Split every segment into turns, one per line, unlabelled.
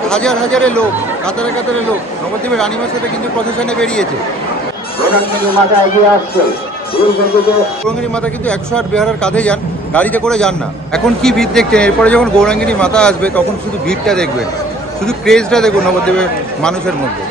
কয়েক হাজার হাজারে লোক, কাতারে কাতারে লোক, নবদ্বীপের রানী মাসে কিন্তু প্রসেশনে বেরিয়েছে। গৌরাঙ্গিনী মাতা কিন্তু একশো আট বিহারের কাঁধে যান, গাড়িতে করে যান না। এখন কি ভিড় দেখছেন? এরপরে যখন গৌরাঙ্গিনী মাতা আসবে, তখন শুধু ভিড়টা দেখবেন। শুধু ক্রেজটা দেখুন নবদ্বীপের মানুষের মধ্যে।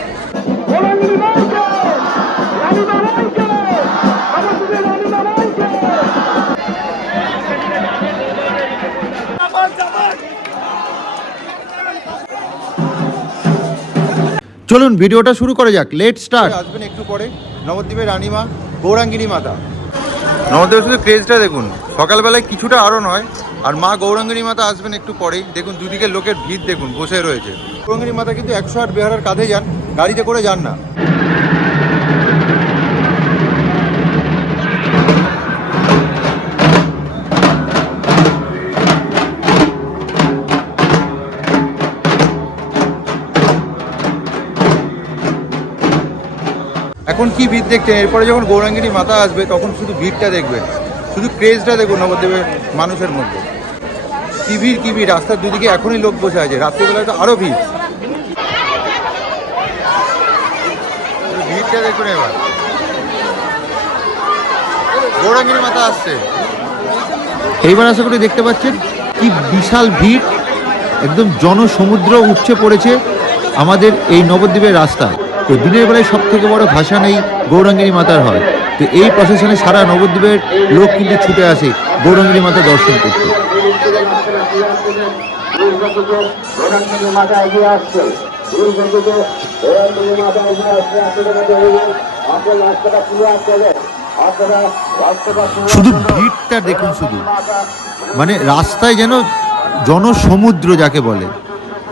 চলুন ভিডিওটা শুরু করে যাক। লেট স্টার্ট আসবেন একটু পরে। নবদ্বীপের রানীমা গৌরাঙ্গিনী মাতা। নবদ্বীপের শুধু ক্রেজটা দেখুন। সকালবেলায় কিছুটা আরও নয় আর মা গৌরাঙ্গিনী মাতা আসবেন একটু পরেই। দেখুন দুদিকে লোকের ভিড় দেখুন বসে রয়েছে। গৌরাঙ্গিনী মাতা কিন্তু একশো আট বেহারার কাঁধে যান গাড়িতে করে যান না। এখন কি ভিড় দেখছেন, এরপরে যখন গৌরাঙ্গিনী মাথা আসবে, তখন শুধু ভিড়টা দেখবেন শুধু ক্রেজটা দেখুন নবদ্বীপের মানুষের মধ্যে। কি ভিড় কি ভিড়? রাস্তার দুদিকে এখনই লোক বসে আছে। রাত্রিবেলায় তো আরও ভিড়। ভিড়টা দেখুন এবার। গৌরাঙ্গিনী মাতা আসছে। এইবার আশা করি দেখতে পাচ্ছেন কি বিশাল ভিড়। একদম জনসমুদ্র উঠছে পড়েছে আমাদের এই নবদ্বীপের রাস্তায় তো দিনের বেলায় সব থেকে বড় ভাষা নেই গৌরাঙ্গিনী মাতার হয়। তো এই প্রসেশনে সারা নবদ্বীপের লোক কিন্তু ছুটে আসে গৌরাঙ্গিনী মাতা দর্শন করতে। শুধু ভিড়টা দেখুন শুধু। মানে রাস্তায় যেন জনসমুদ্র যাকে বলে।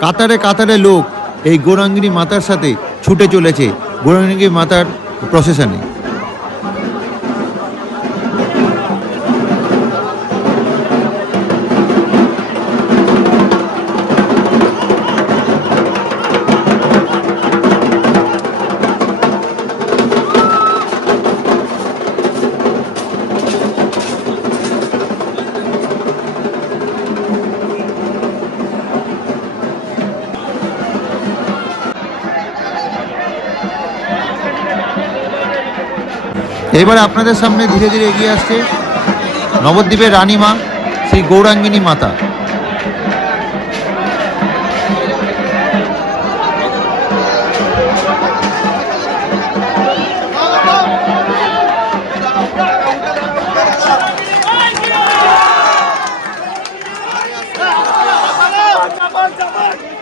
কাতারে কাতারে লোক এই গৌরাঙ্গিনী মাতার সাথে ছুটে চলেছে। গৌরাঙ্গী মাতার প্রসেশনে এবার আপনাদের সামনে ধীরে ধীরে এগিয়ে আসছে নবদ্বীপের রানীমা শ্রী গৌরাঙ্গিনী মাতা
ধন্যবাদ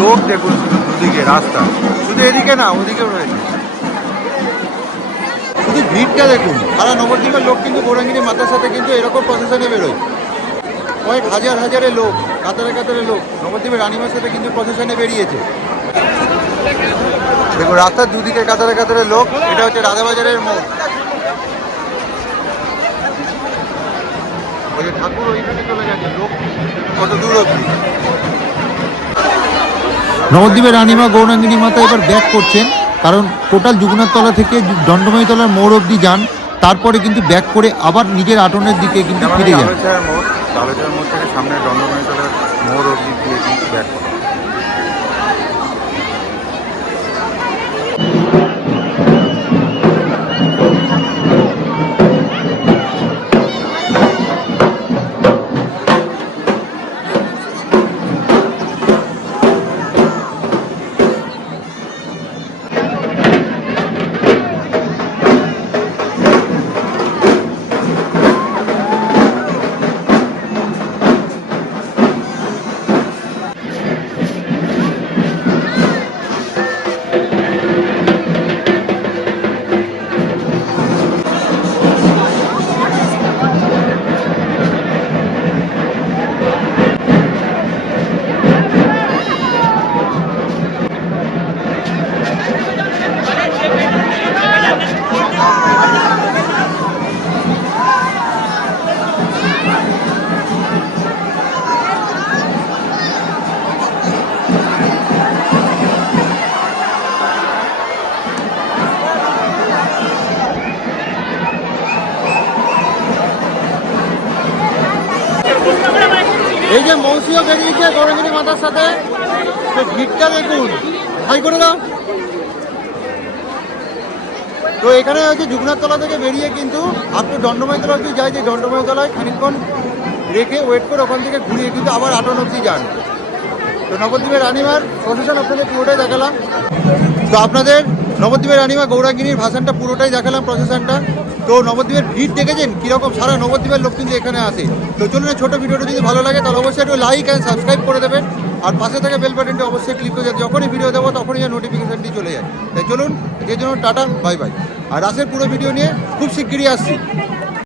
লোক দেখুন শুধু দুদিকে, রাস্তা। শুধু এদিকে না, ওদিকেও রয়েছে। শুধু ভিড়টা দেখুন, সারা নবদ্বীপের লোক কিন্তু গৌরাঙ্গিনী মাতার সাথে কিন্তু এরকম প্রসেশনে বেরোয়। কয়েক হাজার হাজারে লোক, কাতারে কাতারে লোক নবদ্বীপের রানীমার সাথে কিন্তু প্রসেশনে বেরিয়েছে। দেখুন, রাস্তার দুদিকে কাতারে কাতারে লোক, এটা হচ্ছে রাধাবাজারের মোড়। ওই ঠাকুর ওইখানে চলে গেছে, লোক কত দূর অব্দি নবদ্বীপের রানীমা গৌরাঙ্গিনী মাতা এবার ব্যাক করছেন কারণ টোটাল যুগনাথতলা থেকে দণ্ডময়ীতলার মোড় অবধি যান তারপরে কিন্তু ব্যাক করে আবার নিজের আটনের দিকে কিন্তু ফিরে যান।
মোড় থেকে সামনে মোড় অবধি দিয়ে কিন্তু ব্যাক
এই যে মৌসিও বেরিয়েছে গৌরঙ্গিনী মাতার সাথে। তো ভিড়টা দেখুন। ভাই, করে দাও। তো এখানে হচ্ছে যুগনাথতলা থেকে বেরিয়ে কিন্তু আপনি দণ্ডময়তলা অব্দি যাই যে দণ্ডময়তলায় খানিক্ষণ রেখে ওয়েট করে ওখান থেকে ঘুরিয়ে কিন্তু আবার আটন অব্দি যান। তো নবদ্বীপের রানিমার প্রশাসন আপনাদের পুরোটাই দেখালাম। তো আপনাদের নবদ্বীপের রানিমা গৌরাঙ্গিনীর ভাষণটা পুরোটাই দেখালাম প্রসেশনটা তো নবদ্বীপের ভিড় দেখেছেন? কীরকম সারা নবদ্বীপের লোক কিন্তু এখানে আসে তো চলুন এই ছোটো ভিডিওটা যদি ভালো লাগে, তাহলে অবশ্যই একটু লাইক অ্যান্ড সাবস্ক্রাইব করে দেবেন। আর পাশে থেকে বেল বাটনটি অবশ্যই ক্লিক করে যাতে যখনই ভিডিও দেবো, তখনই যেন নোটিফিকেশনটি চলে যায়। তাই চলুন যে জন্য টাটা বাই বাই আর রাসের পুরো ভিডিও নিয়ে খুব শিগগিরই আসছি।